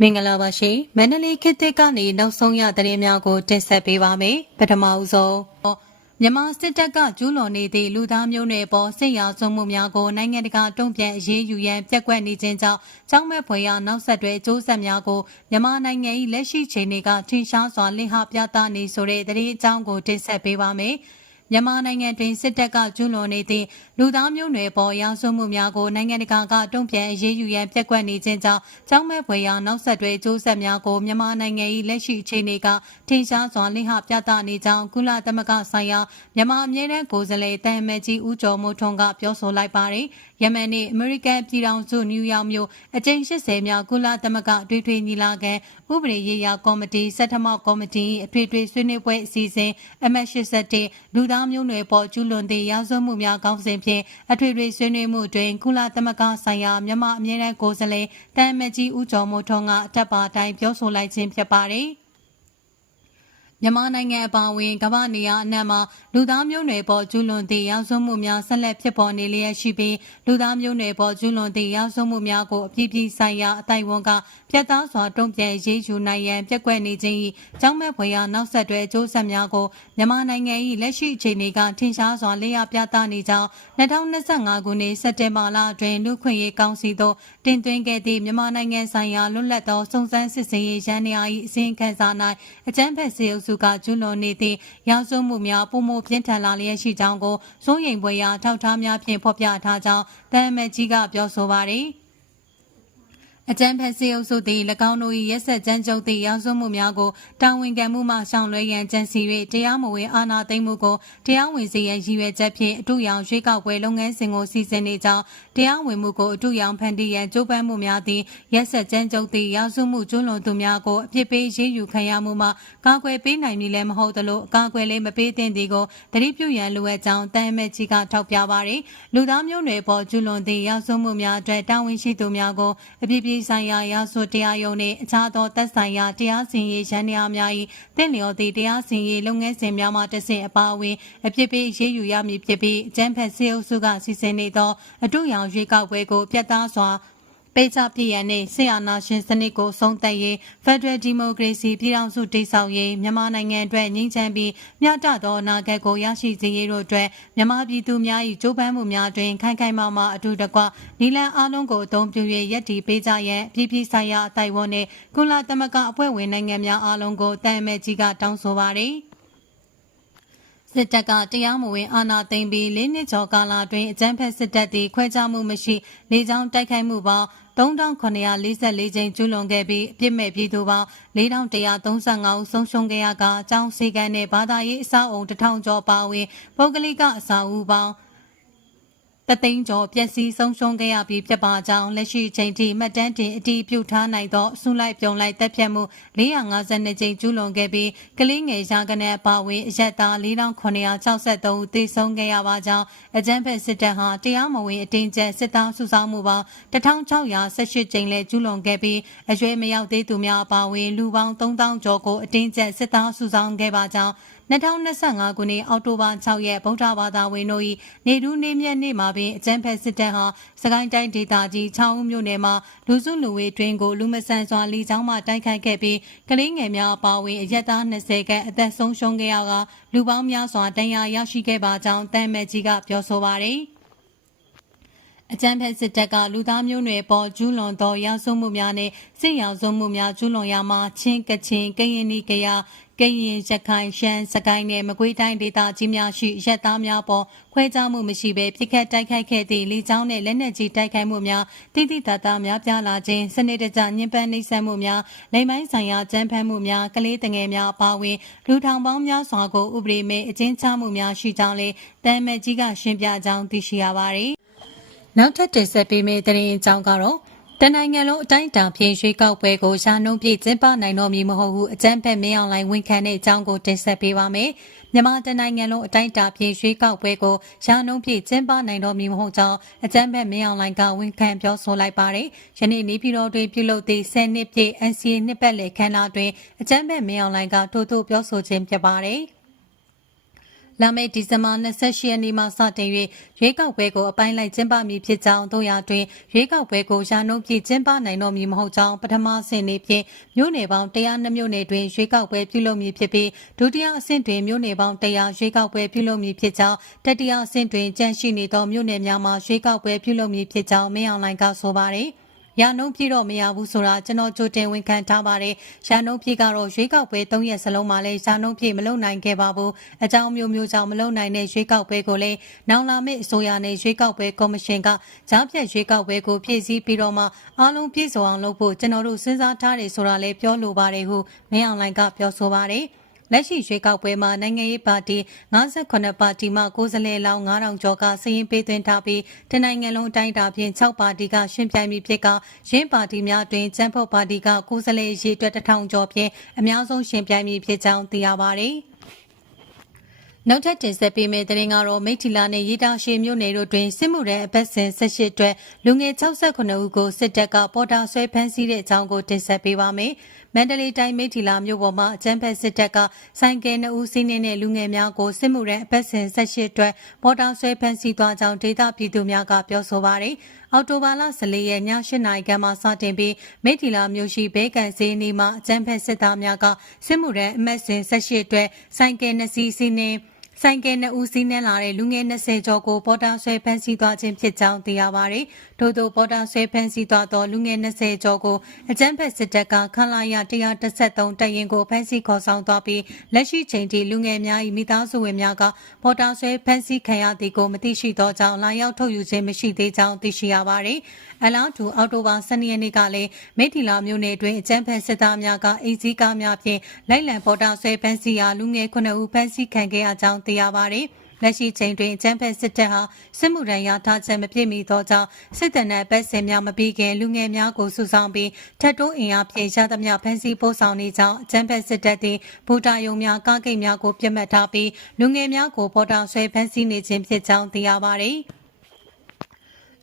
မင်္ဂလာပါရှင်မန္တလေးခေတ်သစ်ကနေနောက်ဆုံးရသတင်းများကိုတင်ဆက်ပေးပါမယ်ပထမဦးဆုံးမြန်မာစစ်တပ်ကကျူးလွန်နေသည့်လူသားမျိုးနွယ်ပေါ်စစ်ရာဇဝမှုများကိုနိုင်ငံတကာတုံ့ပြန်အရေးယူရန်ပြက်ကွက်နေခြင်းကြောင့်ကြောင်းမဲ့ဖွယ်ရာနောက်ဆက်တွဲအကျိုးဆက်များကိုမြန်မာနိုင်ငံ၏လက်ရှိချိန်တွေကထင်ရှားစွာလင့်ဟပြသနေဆိုတဲ့သတင်းအကြောင်းကိုတင်ဆက်ပေးပါမယ် မြန်မာနိုင်ငံတွင်စစ်တပ်ကကျူးလွန်နေသည့်လူသားမျိုးနွယ်ပေါ်ရာဇဝမှုများကိုနိုင်ငံတကာကတုံ့ပြန်အရေးယူရန်ပြက်ကွက်နေခြင်းကြောင့်ကြောင်းမဲ့ဖွယ်ရာနောက်ဆက်တွဲအကျိုးဆက်များကိုမြန်မာနိုင်ငံ၏လက်ရှိအခြေအနေကထင်ရှားစွာလင့်ဟပြသနေကြောင်းကုလသမဂ္ဂဆိုင်ရာမြန်မာအမြဲတမ်းကိုယ်စားလှယ်တန်မတ်ကြီးဦးကျော်မိုးထွန်းကပြောဆိုလိုက်ပါတယ်။ ယမန်နေ့အမေရိကန်ပြည်ထောင်စုနယူးယောက်မြို့အကြိမ်80မြောက်ကုလသမဂ္ဂအထွေထွေညီလာခံဥပဒေရေးရာကော်မတီစက်ထမကော်မတီအထွေထွေဆွေးနွေးပွဲအစီအစဉ်အမှတ်87 လူသားမျိုးနွယ်ပေါ်ကျူးလွန်သည့်ရာဇဝတ်မှုများကောင်းစဉ်ဖြင့်အထွေထွေဆွေးနွေးမှုတွင်ကုလသမဂ္ဂဆိုင်ရာမြန်မာအမြဲတမ်းကိုယ်စားလှယ်တန်မတ်ကြီးဦးကျော်မိုးထွန်းကအထက်ပါတိုင်းပြောဆိုလိုက်ခြင်းဖြစ်ပါတယ်။ မြန်မာနိုင်ငံအပါအဝင်ကမ္ဘာနေရာအနှံ့မှာလူသားမျိုးနွယ်ပေါ်ကျူးလွန်သည့်ရာဇဝတ်မှုများဆက်လက်ဖြစ်ပေါ်နေလျက်ရှိပြီးလူသားမျိုးနွယ်ပေါ်ကျူးလွန်သည့်ရာဇဝတ်မှုများကိုအပြည့်ပြည့်ဆိုင်ရာအတိုင်ဝန်ကပြတ်သားစွာတုံ့ပြန်ရေးယူနိုင်ရန်ပြက်ကွက်နေခြင်း၏ကြောင်းမဲ့ဖွယ်ရာနောက်ဆက်တွဲအကျိုးဆက်များကိုမြန်မာနိုင်ငံ၏လက်ရှိအခြေအနေကထင်ရှားစွာလျှက်ပြသနေကြောင်း2025ခုနှစ်စက်တင်ဘာလအတွင်းလူခွင့်ရေးကောင်စီသို့တင်သွင်းခဲ့သည့်မြန်မာနိုင်ငံဆိုင်ရာလွတ်လပ်သောစုံစမ်းစစ်ဆေးရေးရန်နေရာ၏အစီရင်ခံစာ၌အကြမ်းဖက်စေအုပ်စုကကျူးလွန်နေသည့်ရာဇဝတ်မှုများပုံမပြင်းထန်လာလျက်ရှိကြောင်းကိုစိုးရိမ်ဖွယ်ရာထောက်ထားများဖြင့်ဖော်ပြထားကြောင်းတမ်မတ်ကြီးကပြောဆိုပါသည် အကြံဖက်စီအုပ်စုသည်၎င်းတို့၏ရက်ဆက်ကြမ်းကြုတ်သည့်ရာဇဝတ်မှုများကိုတာဝန်ခံမှုမှရှောင်လွှဲရန်ကြံစီ၍တရားမဝင်အာဏာသိမ်းမှုကိုတရားဝင်စေရန်ရည်ရွယ်ချက်ဖြင့်အထူးရောင်ရွေးကောက်ပွဲလုပ်ငန်းစဉ်ကိုစီစဉ်နေကြောင်းတရားဝင်မှုကိုအထူးရောင်ဖန်တီးရန်ကြိုးပမ်းမှုများသည်ရက်ဆက်ကြမ်းကြုတ်သည့်ရာဇဝတ်မှုကျူးလွန်သူများကိုအပြစ်ပေးရေးယူခံရမှုမှကာကွယ်ပေးနိုင်မည်လည်းမဟုတ်သလိုကာကွယ်လည်းမပေးသင့်သည်ကိုတတိပြုရန်လိုအပ်ကြောင်းတန်အမတ်ကြီးကထောက်ပြပါသည်လူသားမျိုးနွယ်ပေါ်ကျူးလွန်သည့်ရာဇဝတ်မှုများအတွက်တာဝန်ရှိသူများကိုအပြစ်ပေးဆိုင်ရာရာဇဝတ်တရားရုံးနှင့်အခြားသောသက်ဆိုင်ရာတရားစီရင်ရန်နေရာများ၏တင့်လျော်သည့်တရားစီရင်လုပ်ငန်းစဉ်များမှတဆင့်အပါအဝင်အပြစ်ပေးရေးယူရမည်ဖြစ်ပြီးအကြမ်းဖက်စေအုပ်စုကစီစဉ်နေသောအတူရောင်ရွေးကောက်ပွဲကိုပြတ်သားစွာ ပေးချပြည့်ရန်နှင့်ဆီယနာရှင်စနစ်ကိုဆုံးသက်ရေး Federal Democracy ပြည်ထောင်စုတည်ဆောက်ရေးမြန်မာနိုင်ငံအတွက်ငြိမ်းချမ်းပြီးမျှတသောအနာဂတ်ကိုရရှိစေရေးတို့အတွက်မြန်မာပြည်သူများ၏ကြိုးပမ်းမှုများတွင်ခိုင်ခိုင်မာမာအတူတကွနီလန်အားလုံးကိုအသုံးပြု၍ရည်တည်ပေးကြရန်ပြည်ပြည်ဆိုင်ရာအတိုင်းအဝန်နှင့်ကုလသမဂ္ဂအဖွဲ့ဝင်နိုင်ငံများအားလုံးကိုတန်အမဲကြီးကတောင်းဆိုပါသည် စစ်တပ်ကတရားမဝင်အာဏာသိမ်းပြီး၄နှစ်ကျော်ကာလအတွင်းအကြမ်းဖက်စစ်တပ်သည်ခွဲခြားမှုမရှိလေကြောင်းတိုက်ခိုက်မှုပေါင်း3944ကြိမ်ကျူးလွန်ခဲ့ပြီးအပြစ်မဲ့ပြည်သူပေါင်း4135ဦးဆုံးရှုံးခဲ့ရကအကြောင်းစီကံနဲ့ဘာသာရေးအဆောက်အုံ1000ကျော်ပါဝင်ပုဂ္ဂလိကအဆောက်အဦပေါင်း တသိန်းကျော်ပျက်စီးဆုံးရှုံးခဲ့ရပြီးဖြစ်ပါကြောင်းလက်ရှိချိန်ထိမှတ်တမ်းတင်အတည်ပြုထားနိုင်သောအစုလိုက်ပြုံလိုက်တပ်ဖြတ်မှု452ကြိမ်ကျူးလွန်ခဲ့ပြီးကလေးငယ်ရာကနက်ပါဝင်အရက်သား4963ဦးသေဆုံးခဲ့ရပါကြောင်းအကြမ်းဖက်စစ်တပ်ဟာတရားမဝင်အတင်းကျပ်စစ်သားစုဆောင်းမှုပေါင်း1618ကြိမ်လဲကျူးလွန်ခဲ့ပြီးအရွယ်မရောက်သေးသူများပါဝင်လူပေါင်း3000ကျော်ကိုအတင်းကျပ်စစ်သားစုဆောင်းခဲ့ပါကြောင်း 2025ခုနှစ်အောက်တိုဘာ6ရက်ဗုဒ္ဓဘာသာဝင်တို့၏နေဒူးနေမြတ်နေ့မှာပင်အကြမ်းဖက်စစ်တပ်ဟာစကိုင်းတိုင်းဒေသကြီး6ဦးမြို့နယ်မှာလူစုလူဝေးတွင်ကိုလူမဆန်စွာလီချောင်းမှတိုက်ခိုက်ခဲ့ပြီးကလေးငယ်များအပါအဝင်အရက်သား20ခန့်အသက်ဆုံးရှုံးခဲ့ရကလူပေါင်းများစွာတန်ရာရရှိခဲ့ပါကြောင်းတမ်းမဲ့ကြီးကပြောဆိုပါရယ်အကြမ်းဖက်စစ်တပ်ကလူသားမျိုးနွယ်ပေါ်ကျူးလွန်သောရာဇဝမှုများနဲ့စစ်ရာဇဝမှုများကျူးလွန်ရာမှာချင်းကချင်ကရင်နီကရ ကရင်ရခိုင်ရှမ်းစကိုင်းနဲ့မကွေးတိုင်းဒေသကြီးများရှိရက်သားများပေါ်ခွဲခြားမှုမရှိဘဲပြစ်ခတ်တိုက်ခိုက်ခဲ့သည့်လေကြောင်းနဲ့လက်နက်ကြီးတိုက်ခိုက်မှုများတိတိတတ်တာများပြားလာခြင်းစနစ်တကျညှဉ်းပန်းနှိပ်စက်မှုများလိမ်ပိုင်းဆိုင်ရာကြမ်းဖက်မှုများကလေးတငယ်များအပါအဝင်လူထောင်ပေါင်းများစွာကိုဥပဒေမဲ့အကျဉ်းချမှုများရှိကြောင်းလည်းတမ်မတ်ကြီးကရှင်းပြကြောင်းသိရှိရပါတယ်နောက်ထပ်တင်ဆက်ပေးမယ့်သတင်းအကြောင်းကတော့ တနိုင်ငံလုံးအတိုင်းအတာဖြင့်ရွေးကောက်ပွဲကိုရှာနှုံးပြည့်ကျင်းပနိုင်တော့မည်မဟုတ်ဘူးအကြမ်းဖက်မင်းအောင်လှိုင်ဝန်ခံတဲ့အကြောင်းကိုတင်ဆက်ပေးပါမယ်။မြန်မာတနိုင်ငံလုံးအတိုင်းအတာဖြင့်ရွေးကောက်ပွဲကိုရှာနှုံးပြည့်ကျင်းပနိုင်တော့မည်မဟုတ်ကြောင်းအကြမ်းဖက်မင်းအောင်လှိုင်ကဝန်ခံပြောဆိုလိုက်ပါတယ်။ယနေ့နေပြည်တော်တွင်ပြုလုပ်သည့်10နှစ်ပြည့် NCA နှစ်ပတ်လည်ခမ်းနားတွင်အကြမ်းဖက်မင်းအောင်လှိုင်ကထို့ထို့ပြောဆိုခြင်းဖြစ်ပါတယ်။ လာမယ့်ဒီဇင်ဘာ28ရက်နေ့မှစတင်၍ရွေးကောက်ပွဲကိုအပိုင်းလိုက်ကျင်းပမည်ဖြစ်ကြောင်းတို့ရတွင်ရွေးကောက်ပွဲကိုရာနှုန်းပြည့်ကျင်းပနိုင်တော့မည်မဟုတ်ကြောင်းပထမဆင့်နေ့ဖြင့်မြို့နယ်ပေါင်း102မြို့နယ်တွင်ရွေးကောက်ပွဲပြုလုပ်မည်ဖြစ်ပြီးဒုတိယအဆင့်တွင်မြို့နယ်ပေါင်း100ရွေးကောက်ပွဲပြုလုပ်မည်ဖြစ်ကြောင်းတတိယအဆင့်တွင်ကြန့်ရှိနေသောမြို့နယ်များမှာရွေးကောက်ပွဲပြုလုပ်မည်ဖြစ်ကြောင်းမင်းအောင်လှိုင်ကဆိုပါရယ် ရန်ကုန်ပြည်တော့မရဘူးဆိုတာကျွန်တော်ကြိုတင်ဝန်ခံထားပါတယ်။ရန်ကုန်ပြည်ကတော့ရွေးကောက်ပွဲ၃ရက်စလုံးမှာလည်းရန်ကုန်ပြည်မလုံနိုင်ခဲ့ပါဘူး။အကြောင်းမျိုးမျိုးကြောင့်မလုံနိုင်တဲ့ရွေးကောက်ပွဲကိုလည်းနောင်လာမယ့်အစိုးရနဲ့ရွေးကောက်ပွဲကော်မရှင်ကကြားဖြတ်ရွေးကောက်ပွဲကိုပြည်စည်းပြီးတော့မှအားလုံးပြည်စုံအောင်လုပ်ဖို့ကျွန်တော်တို့စဉ်းစားထားတယ်ဆိုတာလည်းပြောလိုပါတယ်ဟုမင်းအောင်လှိုင်ကပြောဆိုပါတယ်။ လက်ရှိရွေးကောက်ပွဲမှာနိုင်ငံရေးပါတီ58ပါတီမှကိုယ်စားလှယ်လောင်း9000ကျော်ကစည်ရင်ပေးသွင်းထားပြီးတနိုင်ငံလုံးအတိုင်းအတာဖြင့်6ပါတီကရှင်းပြိုင်ပြီးဖြစ်ကရင်းပါတီများတွင်ကျန်းဖို့ပါတီကကိုယ်စားလှယ်ရေးအတွက်1000ကျော်ဖြင့်အများဆုံးရှင်းပြိုင်ပြီးဖြစ်ကြောင်းသိရပါသည်။ နောက်ထပ်တင်ဆက်ပေးမယ့်သတင်းကတော့မိထီလာနဲ့ရေတာရှည်မြို့နယ်တို့တွင်စစ်မှုရဲအပတ်စဉ်18အတွက်လူငယ်68ဦးကိုစစ်တပ်ကပေါ်တာဆွဲဖမ်းဆီးတဲ့အကြောင်းကိုတင်ဆက်ပေးပါမယ်။မန္တလေးတိုင်းမိထီလာမြို့ပေါ်မှာအကြမ်းဖက်စစ်တပ်ကဆိုင်ကယ်2ဦးစီးနေတဲ့လူငယ်များကိုစစ်မှုရဲအပတ်စဉ်18အတွက်ပေါ်တာဆွဲဖမ်းဆီးသွားကြောင်းဒေသပြည်သူများကပြောဆိုပါရယ်။အော်တိုဘာလ14ရက်ည8နာရီခန့်မှစတင်ပြီးမိထီလာမြို့ရှိဘေးကန်စီးနီမှာအကြမ်းဖက်စစ်သားများကစစ်မှုရဲအမတ်စဉ်18အတွက်ဆိုင်ကယ်2စီးစီးနေ ဆိုင်ကယ်နှစ်ဦးစီးနှင်းလာတဲ့လူငယ်20ကျော်ကိုပေါ်တာဆွဲဖမ်းဆီးသွားခြင်းဖြစ်ကြောင်းသိရပါတယ်။ ထို့သောပေါ်တာဆွဲဖမ်းဆီးသွားသောလူငယ်20ကျော်ကိုအကြမ်းဖက်စစ်တပ်ကခလာရ133တပ်ရင်ကိုဖမ်းဆီးခေါ်ဆောင်သွားပြီးလက်ရှိချိန်ထိလူငယ်များ၏မိသားစုဝင်များကပေါ်တာဆွဲဖမ်းဆီးခံရသည်ကိုမသိရှိသောကြောင့်လာရောက်ထုတ်ယူခြင်းမရှိသေးကြောင်းသိရှိရပါတယ်။အလားတူအော်တိုဘာ12ရက်နေ့ကလည်းမိထီလာမြို့နယ်တွင်အကြမ်းဖက်စစ်သားများကအိစီကားများဖြင့်လိုက်လံပေါ်တာဆွဲဖမ်းဆီးရာလူငယ်9ဦးဖမ်းဆီးခံခဲ့ရကြောင်းသိရပါတယ်။ လက်ရှိချိန်တွင်ကျန်းဖက်စစ်တပ်ဟာစစ်မှုထမ်းရထားချက်မပြည့်မီသောကြောင့်စစ်တပ်နဲ့ပတ်စင်များမပြီးခင်လူငယ်များကိုစုဆောင်းပြီးထပ်တိုးအင်အားဖြည့်ရသမျှဖမ်းဆီးပို့ဆောင်နေကြောင်းကျန်းဖက်စစ်တပ်သည်ဘူတာယုံများကားကိတ်များကိုပြတ်မှတ်ထားပြီးလူငယ်များကိုပေါ်တာဆွဲဖမ်းဆီးနေခြင်းဖြစ်ကြောင်းသိရပါသည်။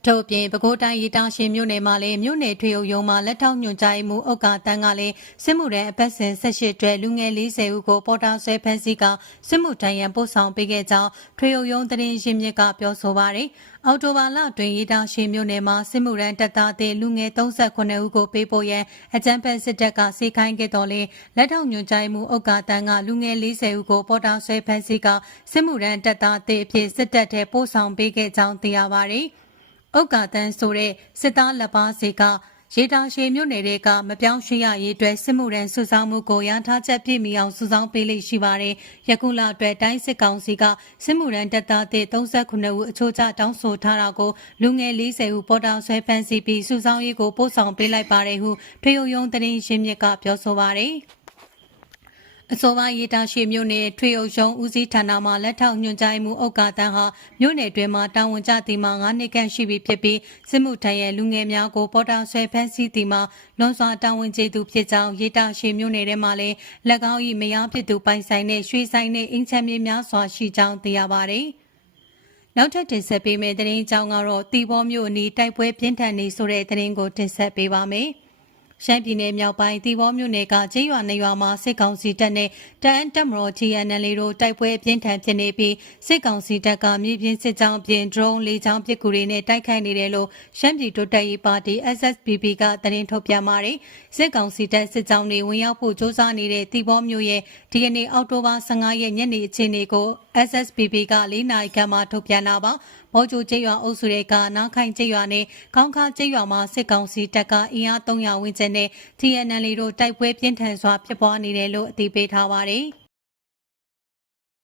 ထို့ပြင်ပဲခူးတိုင်းရီတာရှင်မြို့နယ်မှာလည်းမြို့နယ်ထွေအုပ်ရုံးမှာလက်ထောက်ညွှန်ကြားမှုဥက္ကာတန်းကလည်းစစ်မှုထမ်းအပတ်စဉ်18အတွက်လူငယ်40ဦးကိုပေါ်တာဆွဲဖမ်းဆီးကစစ်မှုထမ်းရန်ပို့ဆောင်ပေးခဲ့ကြောင်းထွေအုပ်ရုံးသတင်းရင်းမြစ်ကပြောဆိုပါရယ်အော်တိုဘာလတွင်ရီတာရှင်မြို့နယ်မှာစစ်မှုရန်တပ်သားတဲ့လူငယ်38ဦးကိုပေးပို့ရန်အကြမ်းဖက်စစ်တပ်ကစေခိုင်းခဲ့တော်လဲလက်ထောက်ညွှန်ကြားမှုဥက္ကာတန်းကလူငယ်40ဦးကိုပေါ်တာဆွဲဖမ်းဆီးကစစ်မှုရန်တပ်သားတဲ့အဖြစ်စစ်တပ်ထဲပို့ဆောင်ပေးခဲ့ကြောင်းသိရပါရယ် ဥက္ကာတန်းဆိုတဲ့စစ်သားလက်ပါစီကရေတာရှည်မြို့နယ်တွေကမပြောင်းရွှေ့ရရေးအတွက်စစ်မှုရန်စုဆောင်းမှုကိုရန်ထားချက်ပြည့်မီအောင်စုဆောင်းပေးလိမ့်ရှိပါတယ်။ယခုလအတွက်တိုင်းစစ်ကောင်စီကစစ်မှုရန်တပ်သားတဲ့39ဦးအချို့ကျတောင်းဆိုထားတာကိုလူငယ်40ဦးပေါ်တောင်ဆွဲဖမ်းဆီးပြီးစုဆောင်းရေးကိုပို့ဆောင်ပေးလိုက်ပါတယ်ဟုထွေအုပ်ရုံးသတင်းရှင်းမြစ်ကပြောဆိုပါတယ်။ အစောပိုင်းရေးတာရှိမြို့နယ်ထွေအုပ်ရုံးဦးစီးဌာနမှလက်ထောက်ညွှန်ကြားမှုဥက္ကာတန်းဟာမြို့နယ်တွင်မှတာဝန်ကျသည်မှာ9နှစ်ခန့်ရှိပြီဖြစ်ပြီးစစ်မှုထမ်းရဲ့လူငယ်များကိုပေါ်တာဆွဲဖမ်းဆီးသည်မှာလွန်စွာတာဝန်ကျေသူဖြစ်ကြောင်းရေးတာရှိမြို့နယ်ထဲမှာလည်း၎င်း၏မယားဖြစ်သူပိုင်ဆိုင်တဲ့ရွှေဆိုင်နဲ့အင်းချမ်းမြေများစွာရှိကြောင်းသိရပါသည်နောက်ထပ်တင်ဆက်ပေးမယ့်သတင်းအကြောင်းကတော့တီဘောမြို့အနီးတိုက်ပွဲပြင်းထန်နေဆိုတဲ့သတင်းကိုတင်ဆက်ပေးပါမယ်။ ရှမ်းပြည်နယ်မြောက်ပိုင်းတီဘောမြို့နယ်ကကျေးရွာနေရွာမှာစစ်ကောင်စီတပ်နဲ့တအန်းတပ်မတော် TNL တို့တိုက်ပွဲအပြင်းထန်ဖြစ်နေပြီးစစ်ကောင်စီတပ်ကမြေပြင်စစ်ကြောင်းပြင် drone လေကြောင်းပစ်ကူတွေနဲ့တိုက်ခိုက်နေတယ်လို့ရှမ်းပြည်တိုးတက်ရေးပါတီ SSPP ကသတင်းထုတ်ပြန်ပါတယ်။စစ်ကောင်စီတပ်စစ်ကြောင်းတွေဝင်ရောက်ဖို့စ조사နေတဲ့တီဘောမြို့ရဲ့ဒီကနေ့အောက်တိုဘာ15ရက်ညနေအချိန်ကို SSPP က၄နာရီခန့်မှထုတ်ပြန်တာပါ။ဘောကျူကျေးရွာအုပ်စုတွေကနားခိုင်ကျေးရွာနဲ့ခေါင်းခါကျေးရွာမှာစစ်ကောင်စီတပ်ကအင်အား300ဝန်းကျင်နဲ့ TNL တို့ တိုက်ပွဲပြင်းထန်စွာ ဖြစ်ပွားနေတယ်လို့ အသိပေးထားပါတယ်။